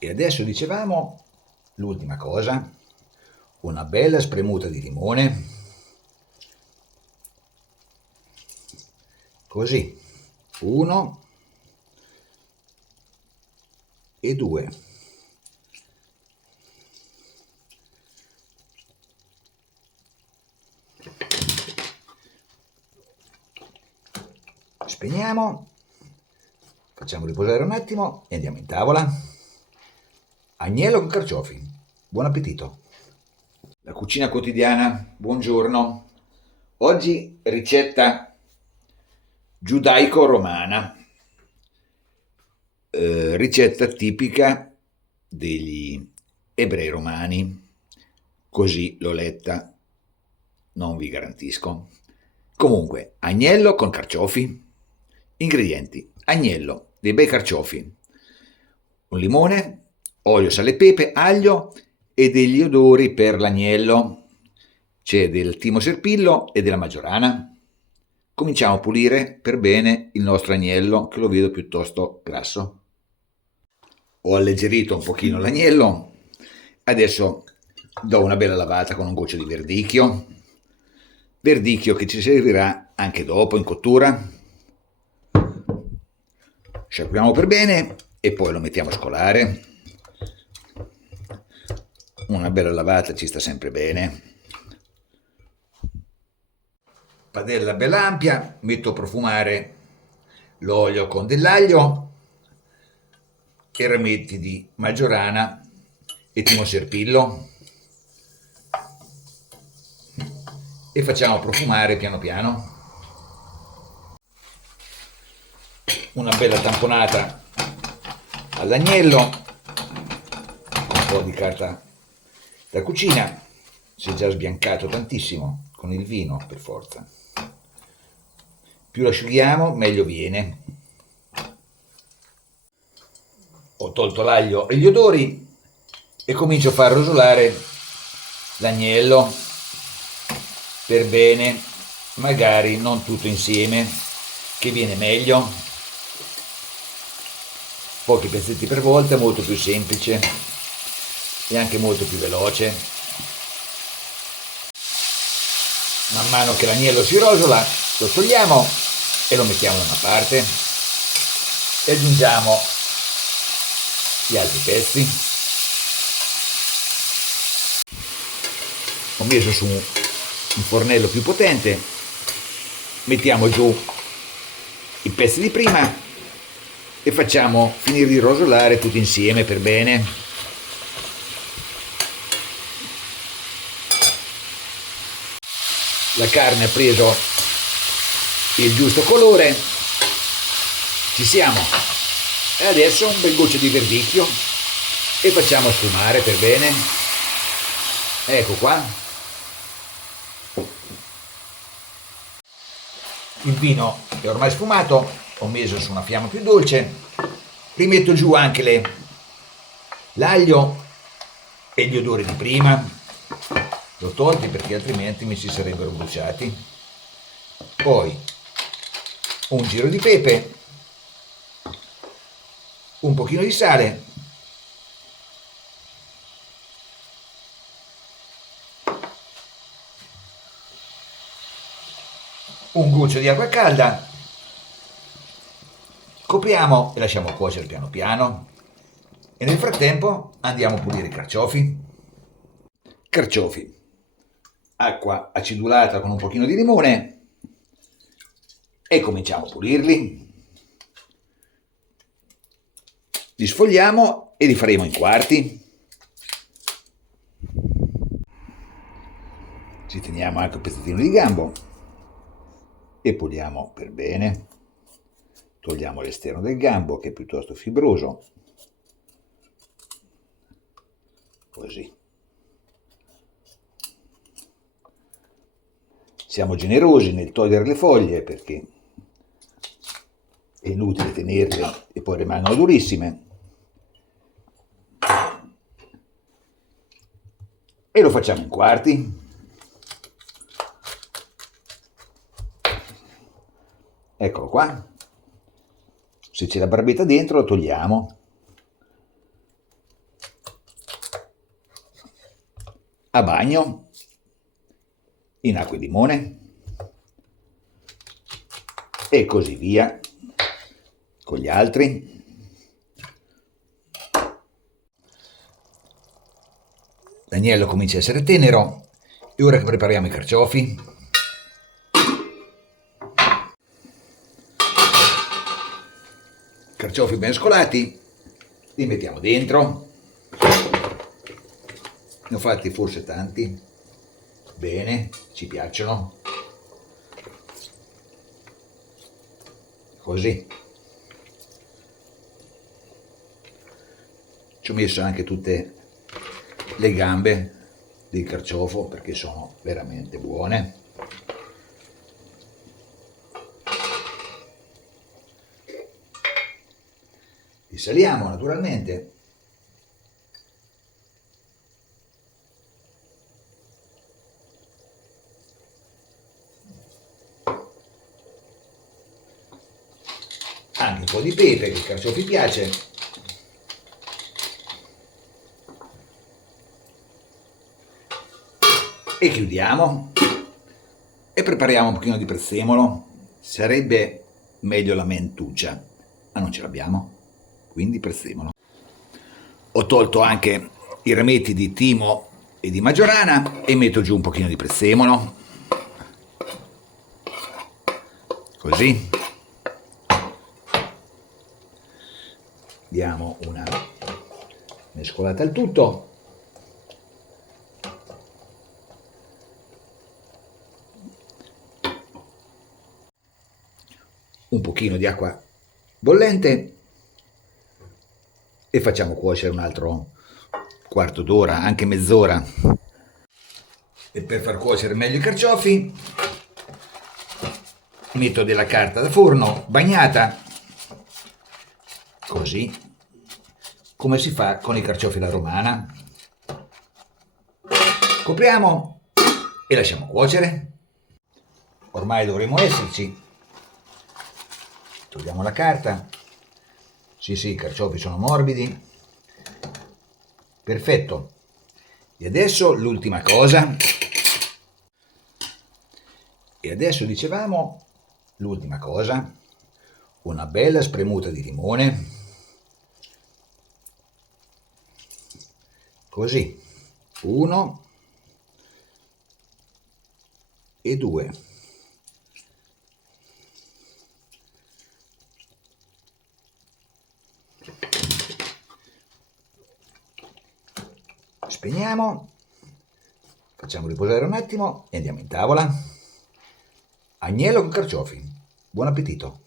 E adesso dicevamo l'ultima cosa, una bella spremuta di limone, così, uno e due. Spegniamo, facciamo riposare un attimo e andiamo in tavola. Agnello con carciofi. Buon appetito. La cucina quotidiana, buongiorno. Oggi ricetta giudaico-romana, ricetta tipica degli ebrei romani, così l'ho letta, non vi garantisco. Comunque, agnello con carciofi. Ingredienti: agnello, dei bei carciofi, un limone, olio, sale e pepe, aglio e degli odori per l'agnello. C'è del timo serpillo e della maggiorana. Cominciamo a pulire per bene il nostro agnello, che lo vedo piuttosto grasso. Ho alleggerito un pochino l'agnello, adesso do una bella lavata con un goccio di verdicchio che ci servirà anche dopo in cottura. Sciacquiamo per bene e poi lo mettiamo a scolare. Una bella lavata ci sta sempre bene. Padella bella ampia, metto a profumare l'olio con dell'aglio e rametti di maggiorana e timo serpillo e facciamo profumare piano piano. Una bella tamponata all'agnello, un po' di carta da cucina, si è già sbiancato tantissimo con il vino per forza. Più lo asciughiamo meglio viene. Ho tolto l'aglio e gli odori e comincio a far rosolare l'agnello per bene, magari non tutto insieme, che viene meglio. Pochi pezzetti per volta, molto più semplice e anche molto più veloce. Man mano che l'agnello si rosola, lo togliamo e lo mettiamo da una parte e aggiungiamo gli altri pezzi. Ho messo su un fornello più potente, mettiamo giù i pezzi di prima e facciamo finire di rosolare tutti insieme per bene. La carne ha preso il giusto colore, ci siamo. E adesso un bel goccio di verdicchio e facciamo sfumare per bene. Ecco qua. Il vino è ormai sfumato, ho messo su una fiamma più dolce, rimetto giù anche l'aglio e gli odori di prima, l'ho tolti perché altrimenti mi si sarebbero bruciati. Poi un giro di pepe, un pochino di sale, un goccio di acqua calda, copriamo e lasciamo cuocere piano piano e nel frattempo andiamo a pulire i carciofi. Carciofi, acqua acidulata con un pochino di limone e cominciamo a pulirli. Li sfogliamo e li faremo in quarti. Ci teniamo anche un pezzettino di gambo e puliamo per bene. Togliamo l'esterno del gambo che è piuttosto fibroso, così. Siamo generosi nel togliere le foglie perché è inutile tenerle e poi rimangono durissime. E lo facciamo in quarti. Eccolo qua. Se c'è la barbetta dentro lo togliamo. a bagno in acqua e limone e così via con gli altri. L'agnello comincia a essere tenero e ora che prepariamo i carciofi, carciofi ben scolati, li mettiamo dentro. Ne ho fatti forse tanti, bene, ci piacciono, così. Ci ho messo anche tutte le gambe del carciofo perché sono veramente buone. Li saliamo naturalmente. Anche un po' di pepe che il carciofo piace. E chiudiamo e prepariamo un pochino di prezzemolo. Sarebbe meglio la mentuccia, ma non ce l'abbiamo, quindi prezzemolo. Ho tolto anche i rametti di timo e di maggiorana e metto giù un pochino di prezzemolo, così. Diamo una mescolata al tutto. Un pochino di acqua bollente e facciamo cuocere un altro quarto d'ora, anche mezz'ora. E per far cuocere meglio i carciofi metto della carta da forno bagnata, così, come si fa con i carciofi alla romana. Copriamo e lasciamo cuocere. Ormai dovremo esserci. Togliamo la carta. Sì, i carciofi sono morbidi. Perfetto. E adesso l'ultima cosa. E adesso dicevamo l'ultima cosa. Una bella spremuta di limone. Così. 1 e 2. Spegniamo, facciamo riposare un attimo e andiamo in tavola. Agnello con carciofi. Buon appetito!